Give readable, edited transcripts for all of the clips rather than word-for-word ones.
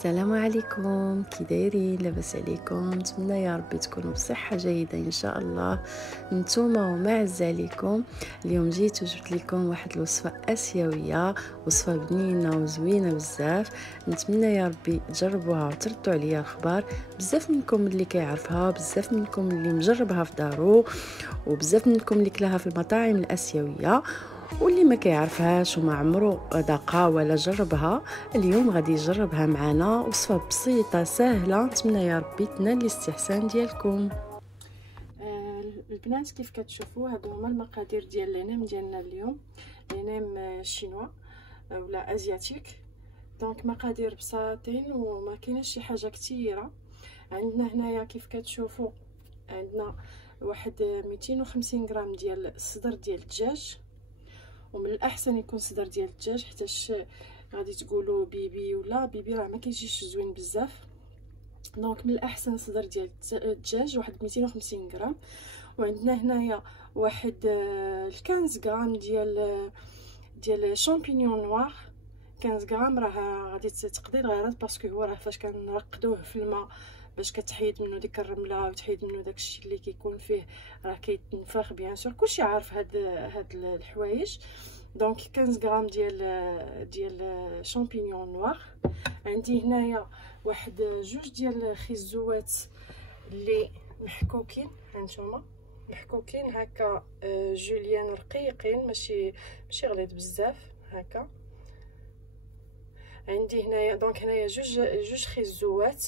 السلام عليكم، كي دايرين؟ لاباس عليكم؟ نتمنى يا ربي تكونوا بصحه جيده ان شاء الله. نتوما وما عز عليكم. اليوم جيت وجبت لكم واحد الوصفه اسيويه، وصفه بنينه وزوينه بزاف. نتمنى يا ربي تجربوها وتردوا عليا الخبر. بزاف منكم اللي كيعرفها، بزاف منكم اللي مجربها في دارو، وبزاف منكم اللي كلاها في المطاعم الاسيويه، واللي ما كيعرفهاش وما عمرو ذاقها ولا جربها اليوم غادي يجربها معنا. وصفه بسيطه سهله، نتمنى يا ربي تنال الاستحسان ديالكم. البنات كيف كتشوفوا هادو هما المقادير ديال لينام ديالنا اليوم. لينام شينوا ولا ازياتيك. دونك مقادير بساطين وما كايناش شي حاجه كثيره. عندنا هنايا كيف كتشوفوا عندنا واحد 250 غرام ديال الصدر ديال الدجاج، ومن الاحسن يكون صدر ديال الدجاج حيتاش غادي تقولوا بيبي ولا بيبي راه ما كيجيش زوين بزاف. دونك من الاحسن صدر ديال الدجاج واحد 250 غرام. وعندنا هنايا واحد 15 غرام ديال شامبينيون نوار. 15 غرام راه غادي تقضي الغرض، باسكو هو راه فاش كنرقدوه في الماء باش كتحيد منه ديك الرمله وتحيد منه داكشي اللي كيكون فيه، راه كيتنفخ بيان سور. كلشي عارف هاد الحوايج. دونك 15 غرام ديال شامبينيون نوار. عندي هنايا واحد جوج ديال الخيزوات اللي محكوكين، هانتوما محكوكين هكا جوليان رقيقين، ماشي غليظ بزاف هكا. عندي هنايا دونك هنايا جوج خيزوات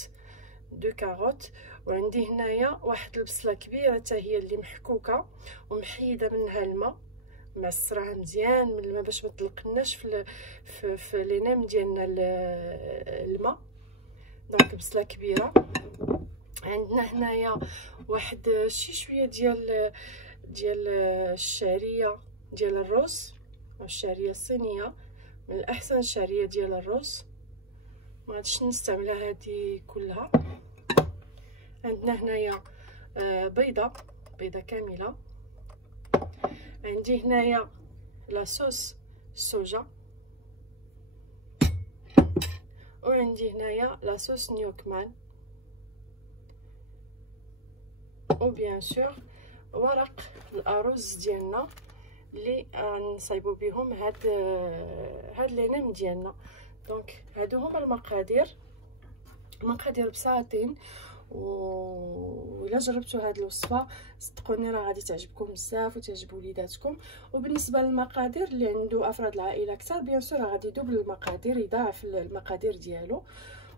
دو كاروت. وعندي هنايا واحد البصله كبيره حتى هي اللي محكوكه ومحيده منها الماء، معصراها مزيان من الماء باش ما تلقناش في لينام ديالنا الماء. دونك بصله كبيره. عندنا هنايا واحد شي شويه ديال الشعريه ديال الروز، الشعريه الصينيه، من الاحسن الشعريه ديال الروز، ما غاديش نستعملها هذه كلها. عندنا هنايا بيضه كامله. عندي هنايا لاصوص الصوجا، وعندي هنايا لاصوص نيوكمان، وبيان سور ورق الارز ديالنا اللي نصايبوا بهم هاد لينام ديالنا. دونك هادو هما المقادير بساطين، وإلا جربتوا هاد الوصفه صدقوني راه غادي تعجبكم بزاف وتعجب وليداتكم. وبالنسبه للمقادير اللي عنده افراد العائله اكثر بيان سور غادي يدوبل المقادير، يضاعف المقادير ديالو.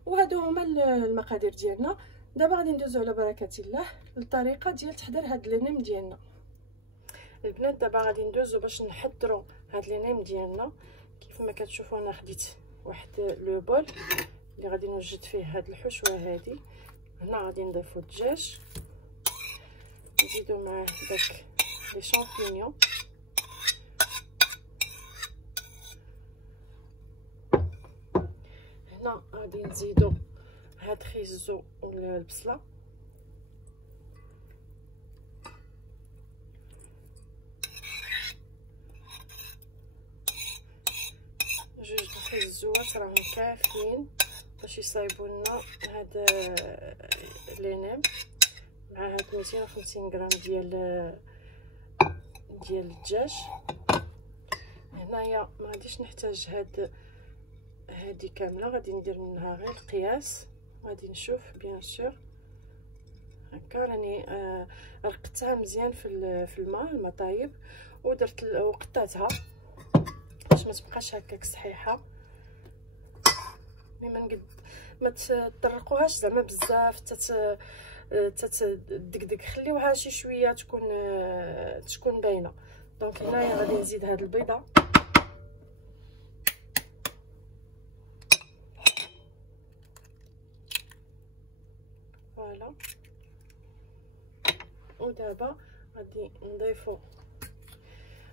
وهادو هما المقادير ديالنا. دابا غادي ندوزو على بركه الله للطريقه ديال تحضير هاد لينام ديالنا. البنات دابا غادي ندوزو باش نحضروا هاد لينام ديالنا. كيف ما كتشوفوا انا خديت واحد لو بول اللي غادي نوجد فيه هاد الحشوه هادي. هنا غادي نضيفو الدجاج، نزيدو معاه داك لي شامبينيون، هنا غادي نزيدو هاد خيزو ولا البصله، جوج الخيزوات راهم كافيين باش يصايبوا لنا هاد لينام مع هاد 250 غرام ديال الدجاج. هنايا ما غاديش نحتاج هادي كامله، غادي ندير منها غير القياس. غادي نشوف بيان سور هكا راني رقدتها مزيان في الماء طايب، ودرت وقطعتها باش ما تبقاش هكاك صحيحه. ما تطرقوهاش زعما بزاف تدقدق، خليوها شي شويه تكون باينه. دونك هنايا غادي نزيد هاد البيضه، فوالا. ودابا غادي نضيفو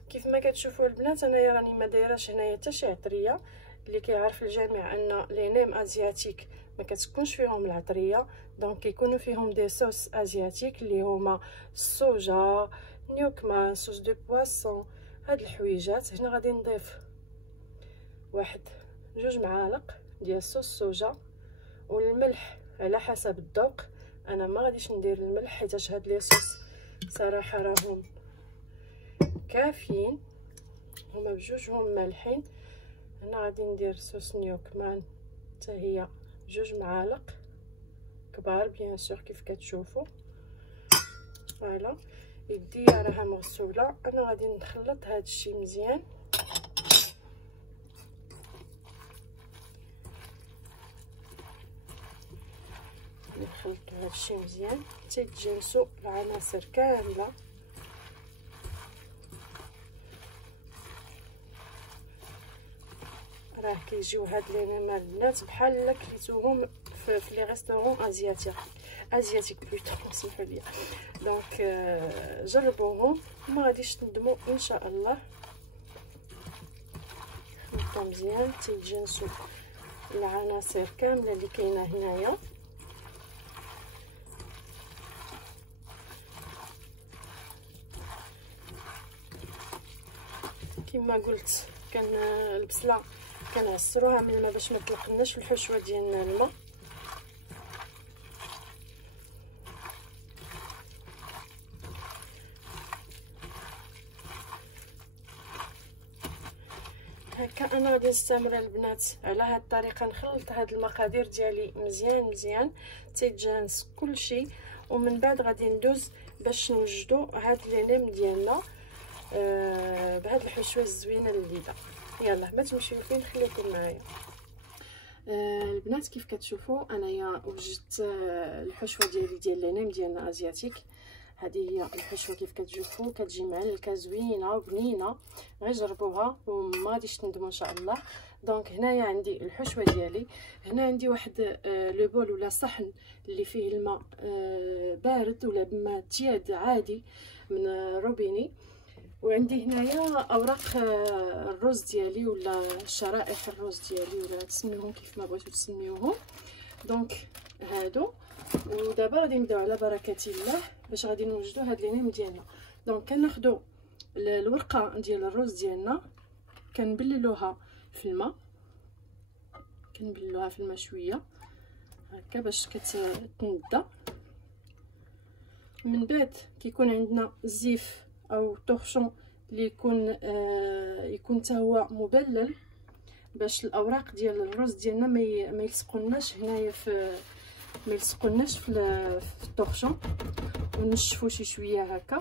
كيف ما كتشوفوا البنات. انايا راني ما دايراش هنايا حتى شي عطريه. اللي كيعرف الجميع ان لينام ازياتيك ما كتكونش فيهم العطريه، دونك كيكونوا فيهم دي صوص ازياتيك اللي هما الصوجا، نيوكمان، صوص دو بواسون، هاد الحويجات. هنا غادي نضيف واحد 2 معالق ديال صوص الصوجا، والملح على حسب الذوق. انا ما غاديش ندير الملح حيت هاد لي صوص صراحه راهم كافيين، هما بجوجهم مالحين. انا غادي ندير صوص نيوك مع حتى هي 2 معالق كبار بيان سور كيف كتشوفوا. فوالا يدي راها مغسوله. انا غادي نخلط هاد الشيء مزيان. نخلطوا هاد الشيء مزيان حتى يتجانسوا العناصر كامله. راه كيجيو هاد لي نيمار البنات بحال الا كليتوهم في لي ريستورون ازياتيك بلوتو، سمحوا لي. دونك جربوهم ما غاديش تندموا ان شاء الله. خلطوا مزيان تيتجانسوا العناصر كامله اللي كاينه هنايا. كما قلت كان البصله كنعصروها من الماء باش ما تلقناش في الحشوه ديالنا الماء. هكا انا غادي نستمر البنات على هاد الطريقه، نخلط هاد المقادير ديالي مزيان مزيان تيتجانس كلشي، ومن بعد غادي ندوز باش نوجدوا هاد لينيم ديالنا بهاد الحشوه الزوينه اللذيذه. يلا ما تمشيو فين، خليكم معايا. البنات كيف كتشوفوا انايا وجدت الحشوه ديال لينيم ديالنا ازياتيك. هذه هي الحشوه كيف كتشوفوا، كتجي معلكه زوينه وبنينه. غير جربوها وما غاديش تندموا ان شاء الله. دونك هنايا عندي الحشوه ديالي، هنا عندي واحد لو بول ولا صحن اللي فيه الماء بارد ولا بماء تياد عادي من روبيني، وعندي هنايا اوراق الرز ديالي ولا شرائح الرز ديالي ولا تسميوهم كيف ما بغيتو تسميوهم. دونك هادو، ودابا غادي نبداو على بركه الله باش غادي نوجدوا هاد لينيم ديالنا. دونك كناخذوا الورقه ديال الرز ديالنا كنبللوها في الماء، كنبللوها في الماء شويه هكا باش كتندى. من بعد كيكون عندنا الزيف او طرشون اللي يكون حتى هو مبلل باش الاوراق ديال الرز ديالنا ما يلصقوناش هنايا ما يلصقوناش في الطرشون، ونشفوا شي شويه هكا.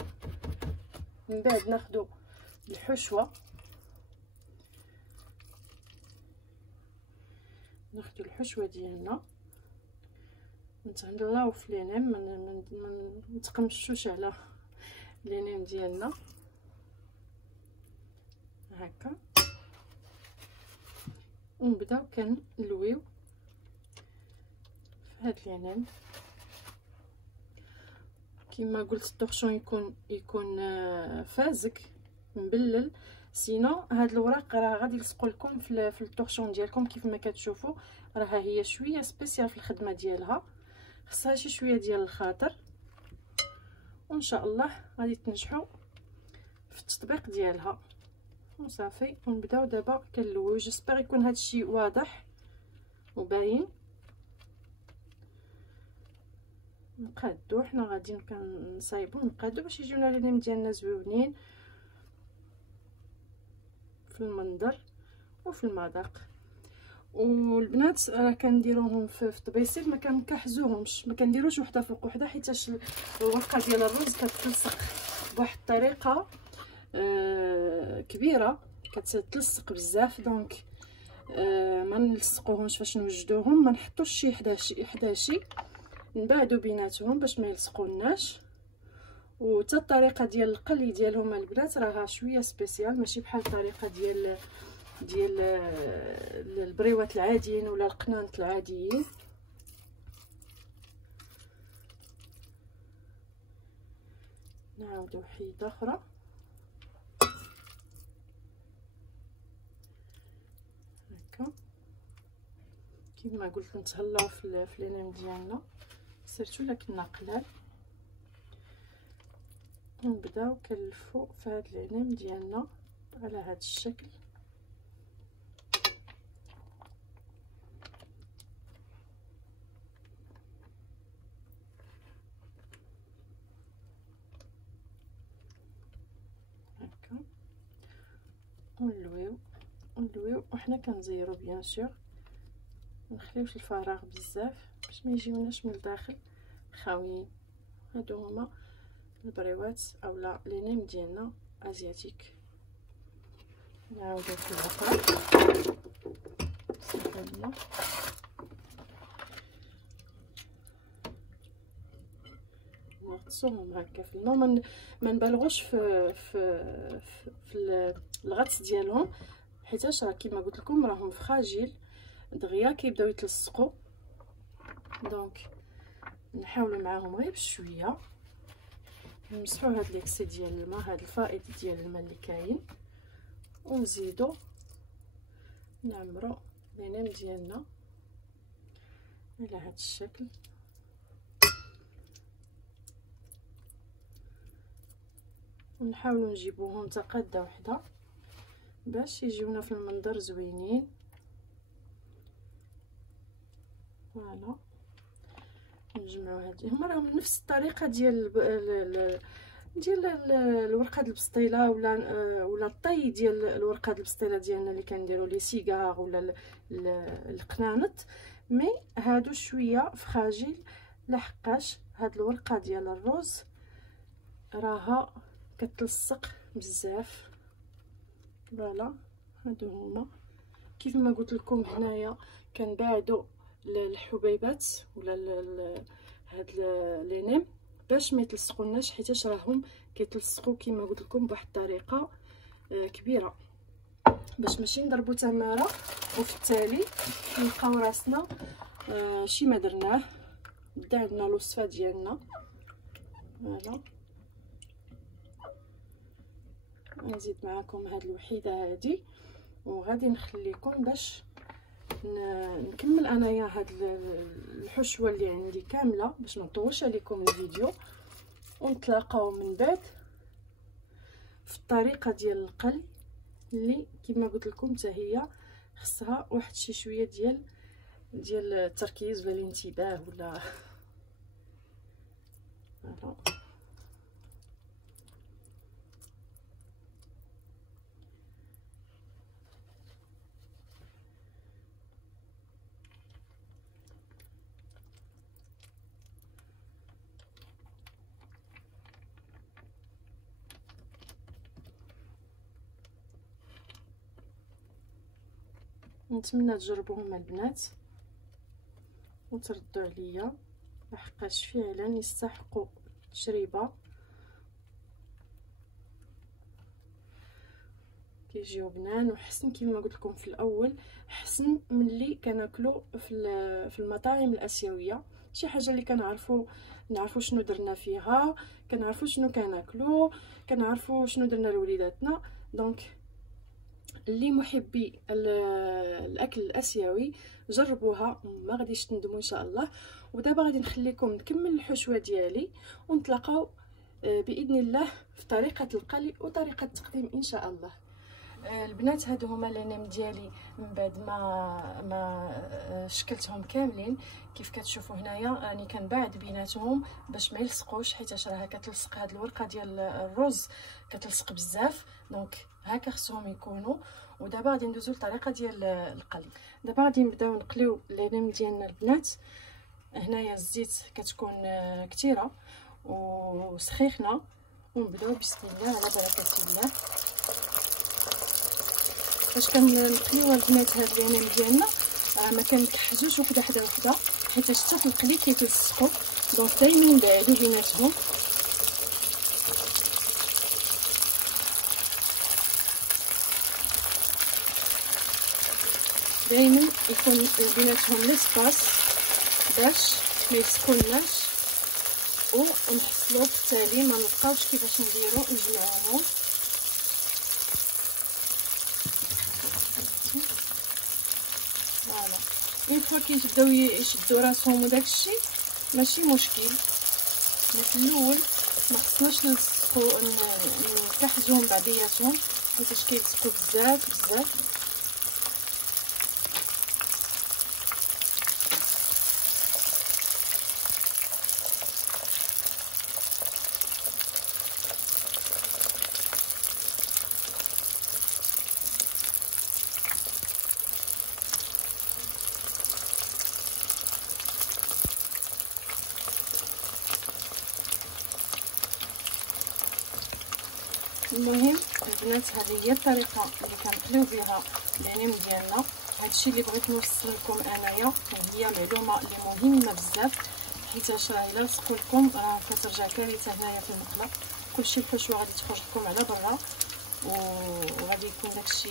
من بعد ناخذوا الحشوه، ديالنا نتهلاو في لينيم، ما نتقمشوش على لينيم ديالنا هكا، ونبداو كنلويو في هاد لينيم. كما قلت الطرشون يكون فازك مبلل، سينو هاد الوراق راه غادي يلصقوا لكم في الطرشون ديالكم. كيف ما كتشوفوا راها هي شويه سبيسيال في الخدمه ديالها، خصها شي شويه ديال الخاطر، وان شاء الله غادي تنجحوا في التطبيق ديالها. وصافي ونبداو دابا كنلويو. جيسبر يكون هذا الشيء واضح وباين. نقادو حنا غادي كنصايبو نقادو باش يجيونا لينيم ديالنا زويونين في المنظر وفي المذاق. والبنات راه كنديروهم في طبيسيل، ما كنكحزوهمش، ما كنديروش وحده فوق وحده، حيتاش الورقه ديال الرز كتلصق بواحد الطريقه كبيره، كتلصق بزاف. دونك ما نلصقوهمش باش نوجدوهم، ما نحطوش شي حدا شي، نبعدوا بيناتهم باش ما يلصقوناش. وتا الطريقه ديال القلي ديالهم البنات راها شويه سبيسيال، ماشي بحال الطريقه ديال البريوات العاديين ولا القنانط العاديين. نعاودو حيده اخرى هكا. كيما قلت نتهلاو في لينيم ديالنا، سيرتو الا كنا قلال. ونبداو كنلفو في هاد لينيم ديالنا على هاد الشكل. ونلويو وحنا كنزيرو بيان سور، منخليوش الفراغ بزاف باش ما يجيوناش من الداخل خاويين. هادو هما البريوات اولا لي نيم ديالنا ازياتيك. نعاودو في الاخر صافي نغطسوهم هكا في الماء، ما نبالغوش في الغطس ديالهم، حيتاش راه كيما قلت لكم راهم فراجيل دغيا كيبداو يتلصقوا. دونك نحاولوا معاهم غير بشويه، نمسحوا هاد ليكسي ديال الماء، هاد الفائض ديال الماء اللي كاين، ونزيدو نعمرو لينام ديالنا على هاد الشكل. ونحاولوا نجيبوهم تقاده وحده باش يجيونا في المنظر زوينين. فوالا نجمعوا هاد هما راهم نفس الطريقه ديال الورقه البسطيله ولا الطي ديال الورقه البسطيله ديالنا اللي كنديروا لي سيغار ولا القنانط، مي هادو شويه فراجيل لحقاش هاد الورقه ديال الروز راها كتلصق بزاف. فوالا هادو هما كيف ما قلت لكم، هنايا كنبعدوا الحبيبات ولا هاد لي نيم باش ما يتلصقوناش، حيتاش راهم كيتلصقوا كيما قلت لكم بواحد الطريقه كبيره، باش ماشي نضربوا تماره وفي التالي نلقاو راسنا شي ما درناه. بدا عندنا الوصفه ديالنا. فوالا نزيد معكم هاد الوحيده هادي، وغادي نخليكم باش نكمل انايا هاد الحشوه اللي عندي كامله باش ما نطولش عليكم الفيديو. ونتلاقاو من بعد في الطريقه ديال القلي اللي كما قلت لكم حتى هي خصها واحد شي شويه ديال التركيز ولا الانتباه ولا فوالا. نتمنى تجربوهم البنات وتردوا عليا، لحقاش فعلا يستحقوا تجربه. كيجيو بنان وحسن كيما قلت لكم في الاول، حسن ملي كناكلو في المطاعم الاسيويه، شي حاجه اللي نعرفوا شنو درنا فيها، كنعرفوا شنو كناكلو، كنعرفوا شنو درنا لوليداتنا. دونك اللي محبي الاكل الاسيوي جربوها ما غاديش تندموا ان شاء الله. ودابا غادي نخليكم نكمل الحشوه ديالي ونتلاقاو باذن الله في طريقه القلي وطريقه التقديم ان شاء الله. البنات هادو هما لي نيم ديالي من بعد ما شكلتهم كاملين. كيف كتشوفوا هنايا راني كنبعد بيناتهم باش ما يلصقوش، حيت راها كتلصق هاد الورقه ديال الرز كتلصق بزاف. دونك هكا خصهم يكونوا. ودابا غادي ندوزو للطريقه ديال القلي. دابا غادي نبداو نقليو لي نيم ديالنا البنات. هنايا الزيت كتكون كثيره وسخيخنا، ونبداو بسم الله على بركه الله. فاش كنقليو البنات هاد لي نيم ديالنا ما كنكحجوش وحده حدا وحده، حيت حتى في القلي كيتلصقوا. دونك دائما نبعدو بيناتهم. دائما يكون بيناتهم ليسباس باش ما يسكناش، ونحصلو في التالي ما نبقاوش كيفاش نديرو نجمعوهم. فوالا اون فوا كيبداو يشدو راسهم وداكشي ماشي مشكل، مي في الاول ما خصناش نلصقو نكحجوهم بعضياتهم حيت كيلصقوا بزاف. المهم البنات هذه هي الطريقه اللي كنقليو بها لينيم ديالنا. هادشي اللي بغيت نوصل لكم انايا هي معلومه اللي مهمه بزاف، حيتاش راه الا لصقوا لكم راه كترجع كارثه هنايا في المقله، كلشي الحشوه غادي تخرج لكم على برا وغادي يكون داكشي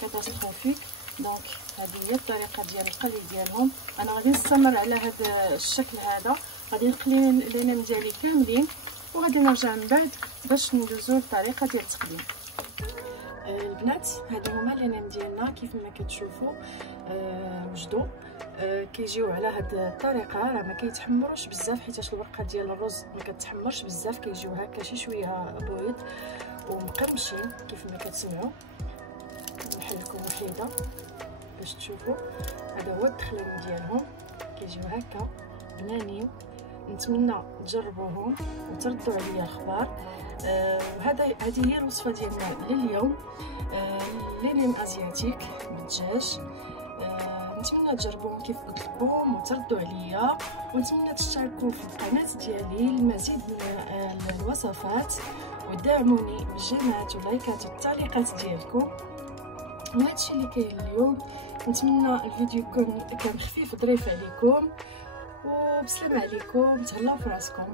كاتاستروفيك. دونك هذه هي الطريقه ديال القلي ديالهم. انا غادي نستمر على هذا الشكل هذا، غادي نقلي لينام ديالي كاملين وغادي نرجع من بعد باش ندوزو للطريقه ديال التقليم. البنات هادو هما لينام ديالنا كيف ما كتشوفوا وجدوا كيجيو على هاد الطريقه، راه ما كيتحمروش بزاف حيتاش الورقه ديال الرز ما كتحمرش بزاف، كيجيو هكا شي شويه بويض ومقرمشين كيف ما كتسمعوا. نحل لكم وحيده باش تشوفوا، هذا هو التخليم ديالهم كيجيو هكا بنانين. نتمنى تجربوهم وتردوا عليا الخبر. هذه هي الوصفه ديالنا لليوم، لينيم ازياتيك بالدجاج. نتمنى تجربوهم كيف قلت لكم وتردوا عليا، ونتمنى تشتركوا في القناه ديالي للمزيد من الوصفات، ودعموني بالجيمات واللايكات والتعليقات ديالكم. وهادشي اللي كاين اليوم. نتمنى الفيديو يكون كان خفيف ظريف عليكم، وبسلامه عليكم، تهلاو في راسكم.